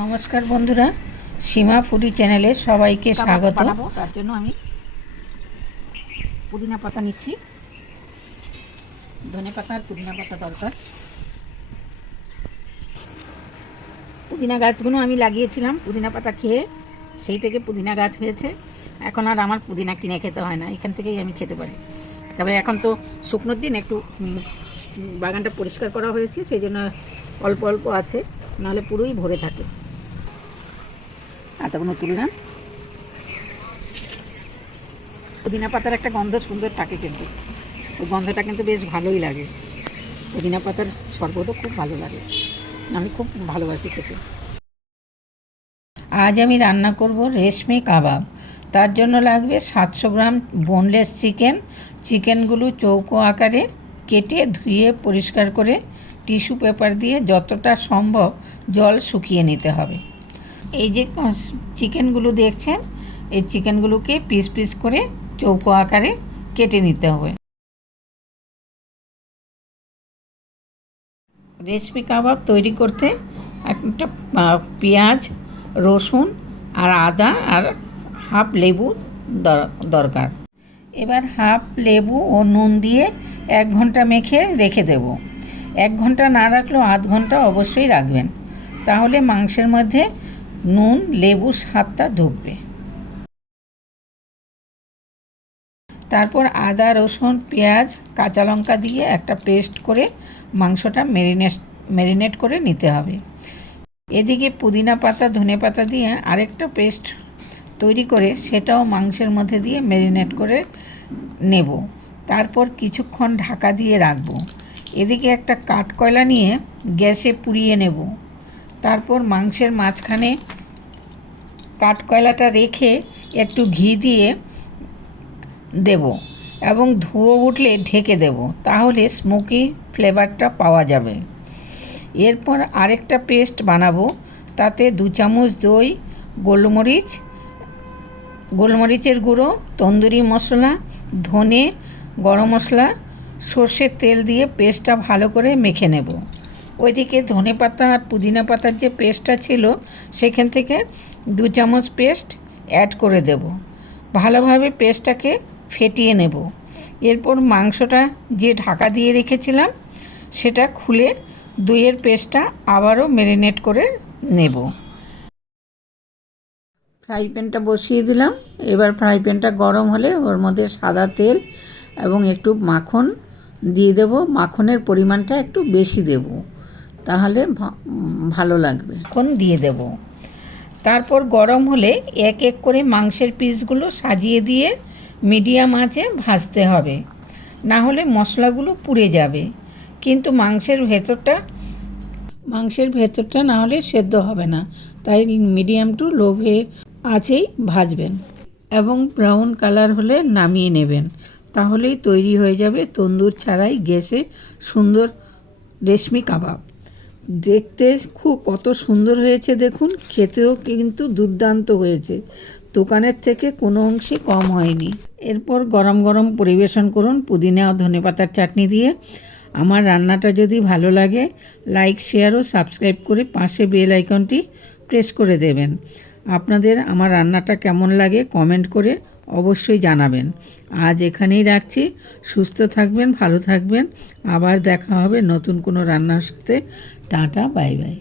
নমস্কার বন্ধুরা, সীমা ফুডি চ্যানেলে সবাইকে স্বাগত। তার জন্য আমি পুদিনা পাতা নিচ্ছি। ধনে পাতা আর পুদিনা পাতা দরকার। পুদিনা গাছগুলো আমি লাগিয়েছিলাম পুদিনা পাতা খেয়ে, সেই থেকে পুদিনা গাছ হয়েছে। এখন আর আমার পুদিনা কিনে খেতে হয় না, এখান থেকেই আমি খেতে পারি। তবে এখন তো শুকনোর দিন, একটু বাগানটা পরিষ্কার করা হয়েছে, সেই জন্য অল্প অল্প আছে, নাহলে পুরোই ভরে থাকে। এতগুলো তুললাম। পুদিনা পাতার একটা গন্ধ সুন্দর থাকে, কিন্তু ওই গন্ধটা কিন্তু বেশ ভালোই লাগে। পুদিনা পাতার শরবতও খুব ভালো লাগে, আমি খুব ভালোবাসি খেতে। আজ আমি রান্না করব রেশমি কাবাব। তার জন্য লাগবে 700 গ্রাম বোনলেস চিকেনগুলো চৌকো আকারে কেটে ধুয়ে পরিষ্কার করে টিস্যু পেপার দিয়ে যতটা সম্ভব জল শুকিয়ে নিতে হবে। এই যে চিকেনগুলো দেখছেন, এই চিকেনগুলোকে পিস পিস করে চৌকো আকারে কেটে নিতে হবে। রেশমি কাবাব তৈরি করতে একটা পেঁয়াজ, রসুন আর আদা আর হাফ লেবু দরকার। এবার হাফ লেবু ও নুন দিয়ে 1 ঘন্টা মেখে রেখে দেব। 1 ঘন্টা না রাখলেও আধ ঘন্টা অবশ্যই রাখবেন, তাহলে মাংসের মধ্যে নুন লেবুর স্বাদটা ঢুকবে। তারপর আদা, রসুন, পেঁয়াজ, কাঁচা লঙ্কা দিয়ে একটা পেস্ট করে মাংসটা ম্যারিনেট করে নিতে হবে। এদিকে পুদিনা পাতা, ধনে পাতা দিয়ে আরেকটা পেস্ট তৈরি করে সেটাও মাংসের মধ্যে দিয়ে ম্যারিনেট করে নেব। তারপর কিছুক্ষণ ঢাকা দিয়ে রাখব। এদিকে একটা কাঠকয়লা নিয়ে গ্যাসে পুড়িয়ে নেব। তারপর মাংসের মাঝখানে কাঠকয়লাটা রেখে একটু ঘি দিয়ে দেব এবং ধুয়ো উঠলে ঢেকে দেব, তাহলে স্মোকি ফ্লেভারটা পাওয়া যাবে। এরপর আরেকটা পেস্ট বানাবো, তাতে 2 চামচ দই, গোলমরিচের গুঁড়ো, তন্দুরি মশলা, ধনে, গরম মশলা, সর্ষের তেল দিয়ে পেস্টটা ভালো করে মেখে নেব। ওইদিকে ধনে পাতা আর পুদিনা পাতার যে পেস্টটা ছিল, সেখান থেকে 2 চামচ পেস্ট অ্যাড করে দেব। ভালোভাবে পেস্টটাকে ফেটিয়ে নেব। এরপর মাংসটা যে ঢাকা দিয়ে রেখেছিলাম সেটা খুলে দইয়ের পেস্টটা আবারও ম্যারিনেট করে নেব। ফ্রাই প্যানটা বসিয়ে দিলাম। এবার ফ্রাই প্যানটা গরম হলে ওর মধ্যে সাদা তেল এবং একটু মাখন দিয়ে দেব। মাখনের পরিমাণটা একটু বেশি দেব, তাহলে ভালো লাগবে। মাখন দিয়ে দেব। তারপর গরম হলে এক এক করে মাংসের পিসগুলো সাজিয়ে দিয়ে মিডিয়াম আঁচে ভাজতে হবে, না হলে মশলাগুলো পুড়ে যাবে। কিন্তু মাংসের ভেতরটা না হলে সেদ্ধ হবে না, তাই মিডিয়াম টু লো আঁচেই ভাজবেন এবং ব্রাউন কালার হলে নামিয়ে নেবেন। তাহলেই তৈরি হয়ে যাবে তন্দুর ছাড়াই গ্যাসে সুন্দর রেশমি কাবাব। দেখতে কত সুন্দর হয়েছে দেখুন, খেতেও কিন্তু দুর্দান্ত হয়েছে, দোকানের থেকে কোনো অংশে কম হয়নি। এরপর গরম গরম পরিবেশন করুন পুদিনা ও ধনেপাতার চাটনি দিয়ে। আমার রান্নাটা যদি ভালো লাগে, লাইক, শেয়ার ও সাবস্ক্রাইব করে পাশে বেল আইকনটি প্রেস করে দেবেন। আপনাদের আমার রান্নাটা কেমন লাগে কমেন্ট করে অবশ্যই জানাবেন। আজ এখানেই রাখছি। সুস্থ থাকবেন, ভালো থাকবেন। আবার দেখা হবে নতুন কোনো রান্নার সাথে। Tata, bye bye.